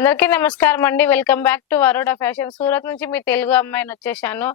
అందరికీ నమస్కారం అండి. Welcome back to Varoda fashion Surat నుంచి మీ తెలుగు అమ్మాయిని వచ్చేసాను.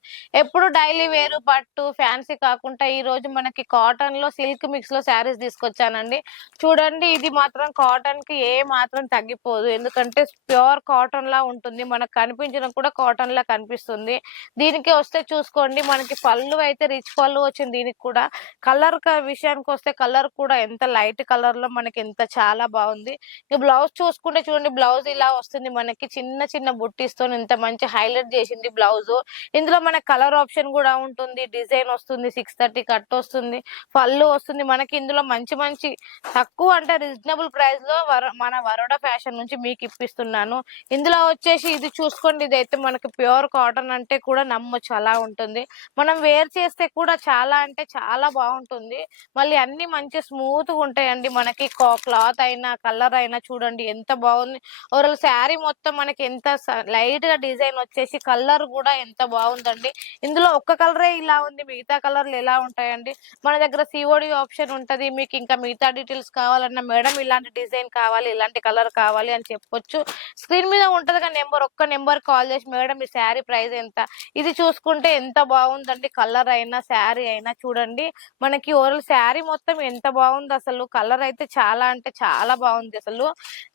ఎప్పుడు డైలీ వేరు పట్టు ఫ్యాన్సీ కాకుండా ఈ రోజు మనకి కాటన్లో సిల్క్ మిక్స్లో శారీస్ తీసుకొచ్చానండి. చూడండి ఇది మాత్రం కాటన్కి ఏ మాత్రం తగ్గిపోదు. ఎందుకంటే ప్యూర్ కాటన్ లా ఉంటుంది. మనకు కనిపించడం కూడా కాటన్ లా కనిపిస్తుంది. దీనికి వస్తే చూసుకోండి మనకి పళ్ళు అయితే రిచ్ పళ్ళు వచ్చింది దీనికి కూడా. కలర్ విషయానికి వస్తే కలర్ కూడా ఎంత లైట్ కలర్లో మనకి ఎంత చాలా బాగుంది. ఈ బ్లౌజ్ చూసుకుంటే చూడండి బ్లౌజ్ ఇలా వస్తుంది మనకి చిన్న చిన్న బుట్టిస్తో ఇంత మంచి హైలైట్ చేసింది బ్లౌజ్. ఇందులో మనకి కలర్ ఆప్షన్ కూడా ఉంటుంది. డిజైన్ వస్తుంది సిక్స్ థర్టీ కట్ వస్తుంది పళ్ళు వస్తుంది. మనకి ఇందులో మంచి మంచి తక్కువ అంటే రీజనబుల్ ప్రైస్లో మన వరోడా ఫ్యాషన్ నుంచి మీకు ఇప్పిస్తున్నాను. ఇందులో వచ్చేసి ఇది చూసుకోండి. ఇదైతే మనకి ప్యూర్ కాటన్ అంటే కూడా నమ్మొచ్చు. అలా ఉంటుంది. మనం వేర్ చేస్తే కూడా చాలా అంటే చాలా బాగుంటుంది. మళ్ళీ అన్ని మంచి స్మూత్గా ఉంటాయండి. మనకి క్లాత్ అయినా కలర్ అయినా చూడండి ఎంత బాగుంది. ఓవరాల్ శారీ మొత్తం మనకి ఎంత లైట్గా డిజైన్ వచ్చేసి కలర్ కూడా ఎంత బాగుందండి. ఇందులో ఒక్క కలరే ఇలా ఉంది మిగతా కలర్లు ఎలా ఉంటాయండి? మన దగ్గర సిఓడి ఆప్షన్ ఉంటుంది మీకు ఇంకా మిగతా డీటెయిల్స్ కావాలన్నా మేడం ఇలాంటి డిజైన్ కావాలి ఇలాంటి కలర్ కావాలి అని చెప్పొచ్చు. స్క్రీన్ మీద ఉంటుంది కానీ నెంబర్ ఒక్క నెంబర్ కాల్ చేసి మేడం ఈ శారీ ప్రైస్ ఎంత? ఇది చూసుకుంటే ఎంత బాగుందండి కలర్ అయినా శారీ అయినా చూడండి. మనకి ఓవరాల్ శారీ మొత్తం ఎంత బాగుంది అసలు కలర్ అయితే చాలా అంటే చాలా బాగుంది అసలు.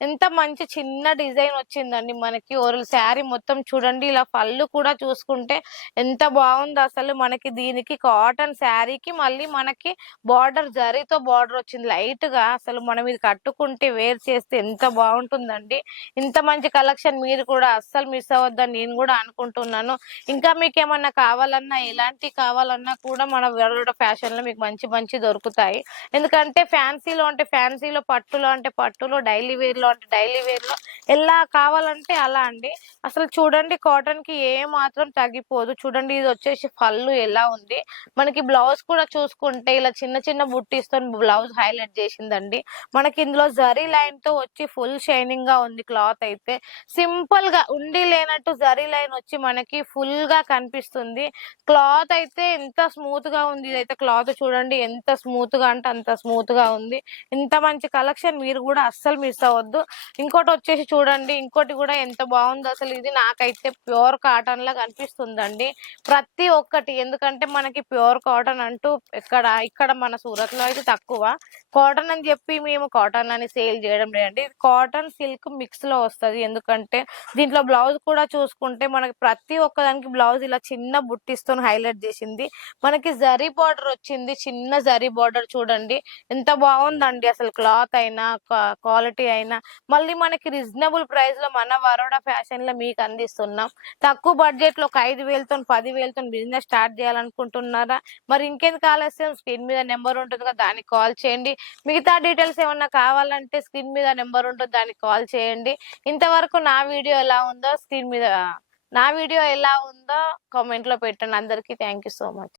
ఎంత మంచి చిన్న డిజైన్ డిజైన్ వచ్చిందండి మనకి. ఓరల్ శారీ మొత్తం చూడండి ఇలా పళ్ళు కూడా చూసుకుంటే ఎంత బాగుంది అసలు మనకి దీనికి కాటన్ శారీకి మళ్ళీ మనకి బార్డర్ జరీతో బార్డర్ వచ్చింది. లైట్గా అసలు మనం ఇది కట్టుకుంటే వేర్ చేస్తే ఎంత బాగుంటుందండి. ఇంత మంచి కలెక్షన్ మీరు కూడా అస్సలు మిస్ అవ్వద్దని నేను కూడా అనుకుంటున్నాను. ఇంకా మీకు ఏమన్నా కావాలన్నా ఎలాంటి కావాలన్నా కూడా మన వరల్డ్ ఫ్యాషన్లో మీకు మంచి మంచి దొరుకుతాయి. ఎందుకంటే ఫ్యాన్సీలో అంటే ఫ్యాన్సీలో పట్టులో అంటే పట్టులో డైలీ వేర్లో అంటే డైలీ వేర్లో ఎలా కావాలంటే అలా అండి. అసలు చూడండి కాటన్కి ఏ మాత్రం తగ్గిపోదు. చూడండి ఇది వచ్చేసి పళ్ళు ఎలా ఉంది. మనకి బ్లౌజ్ కూడా చూసుకుంటే ఇలా చిన్న చిన్న బుట్టిస్తో బ్లౌజ్ హైలైట్ చేసిందండి. మనకి ఇందులో జరీ లైన్తో వచ్చి ఫుల్ షైనింగ్గా ఉంది క్లాత్ అయితే. సింపుల్గా ఉండి లేనట్టు జరీ లైన్ వచ్చి మనకి ఫుల్గా కనిపిస్తుంది. క్లాత్ అయితే ఎంత స్మూత్గా ఉంది. ఇదైతే క్లాత్ చూడండి ఎంత స్మూత్గా అంటే అంత స్మూత్గా ఉంది. ఇంత మంచి కలెక్షన్ మీరు కూడా అస్సలు మిస్ అవ్వద్దు. ఇంకోటి వచ్చేసి చూడండి ఇంకోటి కూడా ఎంత బాగుంది అసలు ఇది నాకైతే ప్యూర్ కాటన్ లా కనిపిస్తుందండి. ప్రతి ఒక్కటి ఎందుకంటే మనకి ప్యూర్ కాటన్ అంటూ ఇక్కడ ఇక్కడ మన సూరత్లో అయితే తక్కువ. కాటన్ అని చెప్పి మేము కాటన్ అని సేల్ చేయడం లేదండి. కాటన్ సిల్క్ మిక్స్లో వస్తది ఎందుకంటే దీంట్లో బ్లౌజ్ కూడా చూసుకుంటే మనకి ప్రతి ఒక్కదానికి బ్లౌజ్ ఇలా చిన్న బుట్టిస్తో హైలైట్ చేసింది. మనకి జరీ బార్డర్ వచ్చింది చిన్న జరీ బార్డర్ చూడండి. ఎంత బాగుందండి అసలు క్లాత్ అయినా క్వాలిటీ అయినా. మళ్ళీ మనకి రీజనబుల్ ప్రైస్లో మన వరోడా ఫ్యాషన్లో మీకు అందిస్తున్నాం. తక్కువ బడ్జెట్లో ఒక ఐదు వేలతో పది వేలతో బిజినెస్ స్టార్ట్ చేయాలనుకుంటున్నారా? మరి ఇంకెందుకు ఆలస్యం? స్క్రీన్ మీద నెంబర్ ఉంటుంది కదా దానికి కాల్ చేయండి. మిగతా డీటెయిల్స్ ఏమన్నా కావాలంటే స్క్రీన్ మీద నెంబర్ ఉంటుంది దానికి కాల్ చేయండి. ఇంతవరకు నా వీడియో ఎలా ఉందో స్క్రీన్ మీద నా వీడియో ఎలా ఉందో కామెంట్లో పెట్టండి. అందరికీ థ్యాంక్ సో మచ్